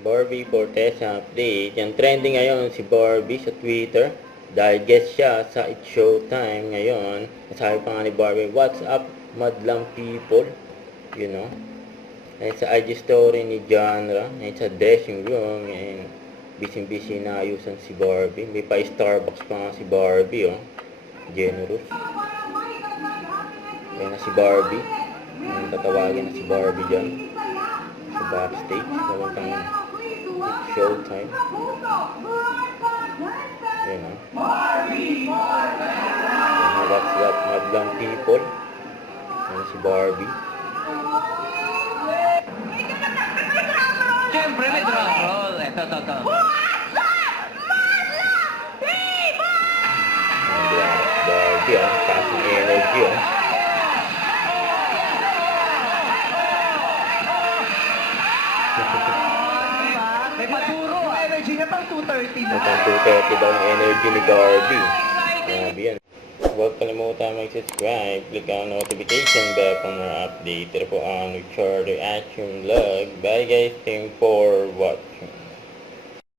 Barbie Fortesa update. Yung trending ngayon si Barbie sa Twitter. Dahil guest siya sa It's Showtime ngayon. Sabi pa nga ni Barbie, "What's up, madlang people?" You know? And sa IG story ni Genre, and sa dressing room, and busy-busy na ayusan si Barbie. May pa Starbucks pa nga si Barbie, oh. Generous. Ayan na si Barbie. Ayan, tatawagin na si Barbie dyan. Sa backstage. Pamuntang It's Showtime. Ayan, oh. Ayan na, what's up, madlang people? Ayan na si Barbie. Siyempre may drum roll. Ito. Barbie, oh. Taas ng energy, oh. May paturo. Energy niya pang 2:30 na. Pang 2:30 daw ang energy ni Barbie. Grabe yan. Huwag kalimutan mag-subscribe. Click ang notification bell para mga update po ang Richard Reaction Vlog. Bye guys. Thank you for watching.